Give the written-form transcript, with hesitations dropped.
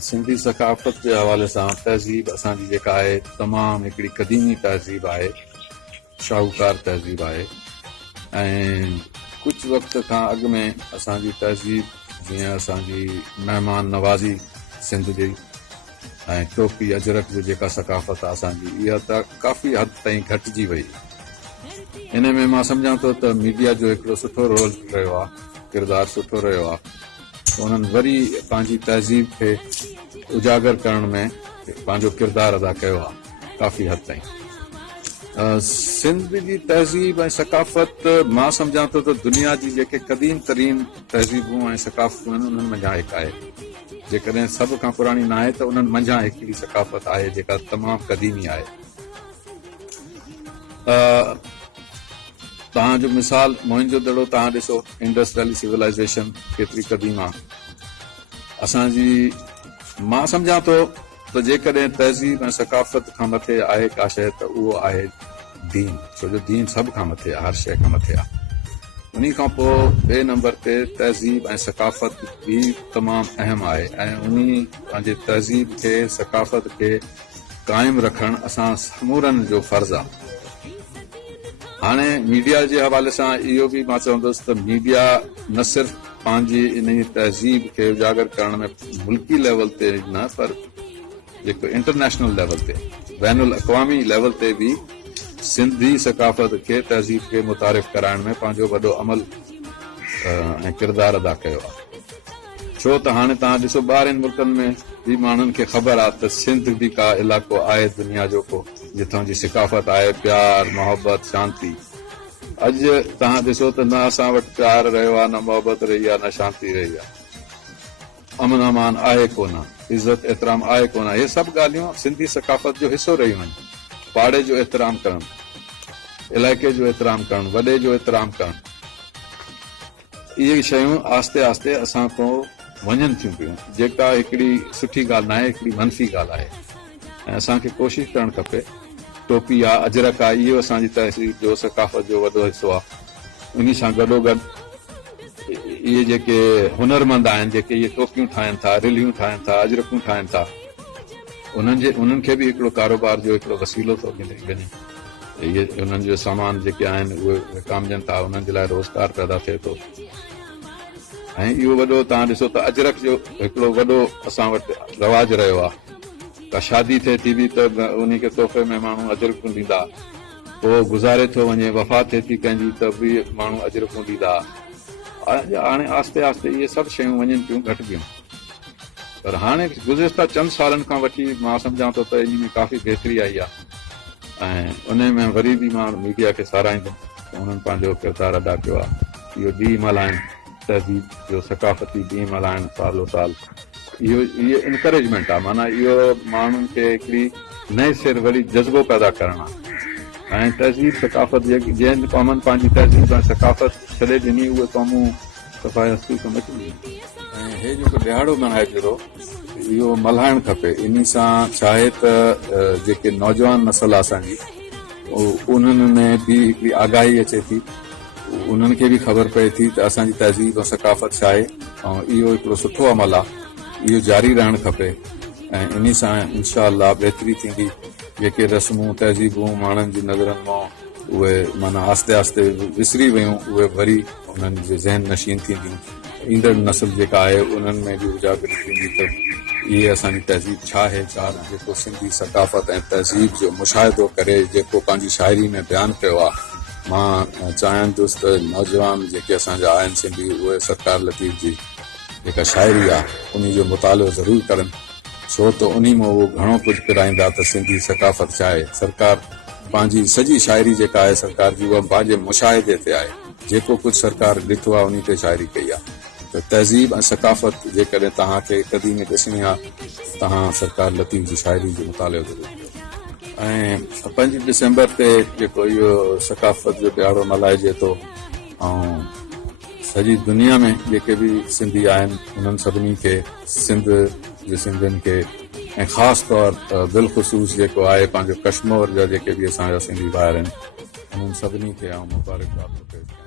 सिंधी सकाफ़त जे हवाले सां तहज़ीब असांजी जेका आहे तमामु हिकिड़ी क़दीमी तहज़ीब आहे, शाहूकार तहज़ीब आहे। ऐं कुझु वक़्त खां अॻु में असांजी तहज़ीब जीअं असांजी महिमान नवाज़ी सिंध जी ऐं टोपी अजरक जी जेका सकाफ़त आहे असांजी, इहा त काफ़ी हद ताईं घटिजी वई। इन में मां सम्झां थो त मीडिया जो हिकिड़ो सुठो रोल रहियो आहे, किरदारु सुठो रहियो आहे। उन्हनि वरी पंहिंजी तहज़ीब खे उजागर करण में पंहिंजो किरदारु अदा कयो आहे काफ़ी हद ताईं। सिंध जी तहज़ीब ऐं सकाफ़त मां सम्झां थो त दुनिया जी जेके क़दीम तरीन तहज़ीबूं ऐं सकाफ़तूं आहिनि उन्हनि मंझां हिकु आहे। जेकॾहिं सभ खां पुराणी न आहे त उन्हनि मंझां हिकिड़ी सकाफ़त आहे जेका तमामु क़दीमी आहे। तव्हांजो मिसाल मोइंजो दड़ो तव्हां ॾिसो, इंडस वैली सिविलाइज़ेशन केतिरी क़दीम आहे असांजी। मां सम्झां थो त जेकॾहिं तहज़ीब ऐं सकाफ़त खां मथे आहे का शइ त उहो आहे दीन, छो जो दीन सभ खां मथे आहे, हर शइ खां मथे आहे। उन खां पोइ ॿिए नंबर ते तहज़ीब ऐं सकाफ़त बि तमामु अहम आहे ऐं उन पंहिंजे तहज़ीब खे सकाफ़त खे क़ाइमु रखणु असां समूरनि जो फ़र्ज़ु आहे। हाणे मीडिया जे हवाले सां इहो बि मां चवंदुसि त मीडिया न सिर्फ़ पंहिंजी इन तहज़ीब खे उजागर करण में मुल्की लेवल ते न, पर जेको इंटरनेशनल लेवल ते, बैनुल अक़वामी लेवल ते बि सिंधी सकाफ़त खे तहज़ीब खे मुतारिफ़ कराइण में पंहिंजो वॾो अमल ऐं किरदारु अदा कयो आहे। छो त हाणे तव्हां ॾिसो ॿाहिरिनि मुल्कनि में बि माण्हुनि खे ख़बर आहे त सिंध बि का इलाइक़ो आहे दुनिया जो को जिथां जी सकाफ़त आहे प्यार, मोहबत, शांती। अॼु तव्हां ॾिसो त न असां वटि प्यार रहियो आहे, न मोहबत रही आहे, न शांती रही आहे, अमन अमान आहे कोन, इज़त एतिराम आहे कोन। इहे सभु ॻाल्हियूं सिंधी सकाफ़त जो हिसो रहियूं आहिनि। पाड़े जो एतिराम करणु, इलाइक़े जो एतिराम करणु, वॾे जो एतिराम करणु, इहे शयूं आस्ते आस्ते असां खां वञनि थियूं पियूं, जेका हिकिड़ी सुठी ॻाल्हि न आहे, हिकिड़ी मनफ़ी ॻाल्हि आहे। ऐं असांखे कोशिशि करणु खपे, टोपी आहे, अजरक आहे, इहो असांजी तहज़ीब जो सकाफ़त जो वॾो हिसो आहे। उन सां गॾोगॾु इहे जेके हुनरमंद आहिनि, जेके इहे टोपियूं ठाहिनि था, रिलियूं ठाहिनि था, अजरकूं ठाहिनि था, उन्हनि खे बि हिकिड़ो कारोबार जो हिकिड़ो वसीलो थो मिले वञे। इहे उन्हनि जो सामान जेके आहिनि उहे विकामजनि था, उन्हनि जे लाइ रोज़गार पैदा थिए थो। ऐं इहो वॾो तव्हां ॾिसो त अजरक जो हिकिड़ो वॾो असां वटि रवाजु रहियो आहे। का शादी थिए थी बि त उन खे तोहफ़े में माण्हू अजरकूं ॾींदा, पोइ गुज़ारे थो वञे, वफ़ात थिए थी कंहिंजी त बि माण्हू अजरकूं ॾींदा। हाणे आस्ते आस्ते इहे सभु शयूं वञनि पियूं, घटिबियूं। पर हाणे गुज़िरिता चंद सालनि खां वठी मां सम्झां थो त इन में काफ़ी बहितरी आई आहे। ऐं उन में वरी बि मां मीडिया खे साराईंदुमि त उन्हनि पंहिंजो किरदारु अदा कयो आहे। इहो ॾींहुं मल्हाइण, तहज़ीब जो सकाफ़ती ॾींहुं मल्हाइण सालो साल, इहो इनकरेजमेंट आहे। माना इहो माण्हुनि खे हिकिड़ी नए सिर वरी जज़्बो पैदा करणु आहे। ऐं तहज़ीब सकाफ़त जंहिं क़ौमनि पंहिंजी तहज़ीब ऐं सकाफ़त छॾे ॾिनी, उहे क़ौमूं सफ़ायस्ती खां बची वियूं। ऐं हे जेको ॾिहाड़ो मल्हाइजे थो, इहो मल्हाइणु खपे। इन सां छा आहे त जेके नौजवान नसल आहे असांजी, उन्हनि में बि हिकिड़ी आगाही अचे थी, उन्हनि खे बि ख़बर पए थी त असांजी तहज़ीब ऐं सकाफ़त छा आहे। ऐं इहो हिकिड़ो सुठो अमल आहे, इहो जारी रहणु खपे। ऐं इन सां इनशा अल्लाह बहितरी थींदी। जेके रस्मूं तहज़ीबूं माण्हुनि जी नज़रनि मां उहे माना आस्ते आस्ते विसरी वियूं, उहे वरी उन्हनि जे ज़हन नशीन थींदियूं। ईंदड़ नसल जेका आहे उन्हनि में बि उजागर थींदी त इहे असांजी तहज़ीब छा आहे, छा जेको सिंधी सकाफ़त ऐं तहज़ीब जो मुशाहिदो करे जेको पंहिंजी शाइरी में बयानु कयो आहे। मां चाहींदुसि त नौजवान जेके असांजा आहिनि सिंधी, उहे सरकार लतीफ़ जी जेका शाइरी आहे उन जो मुतालो ज़रूरु करनि, छो त उन मां उहो घणो कुझु पिराईंदा त सिंधी सकाफ़त छा आहे। सरकार पंहिंजी सॼी शाइरी जेका आहे सरकार जी, उहा पंहिंजे मुशाहिदे ते आहे। जेको कुझु सरकार ॾिठो आहे उन ते शाइरी कई आहे। त तहज़ीब ऐं सकाफ़त जेकॾहिं तव्हांखे क़दीमी ॾिसणी आहे, तव्हां सरकार लतीफ़ जी शाइरी जो मुतालो ज़रूरु कयो। ऐं 5 डिसेंबर ते जेको इहो सकाफ़त जो ॾिहाड़ो मल्हाइजे थो, ऐं सॼी दुनिया में जेके बि सिंधी आहिनि उन्हनि सभिनी खे, सिंध जे सिंधियुनि खे, ऐं ख़ासि तौर बिलख़ुसूस जेको आहे पंहिंजो कश्मीर जा जेके बि असांजा सिंधी भाउर आहिनि, उन्हनि सभिनी खे मुबारकबाद पेश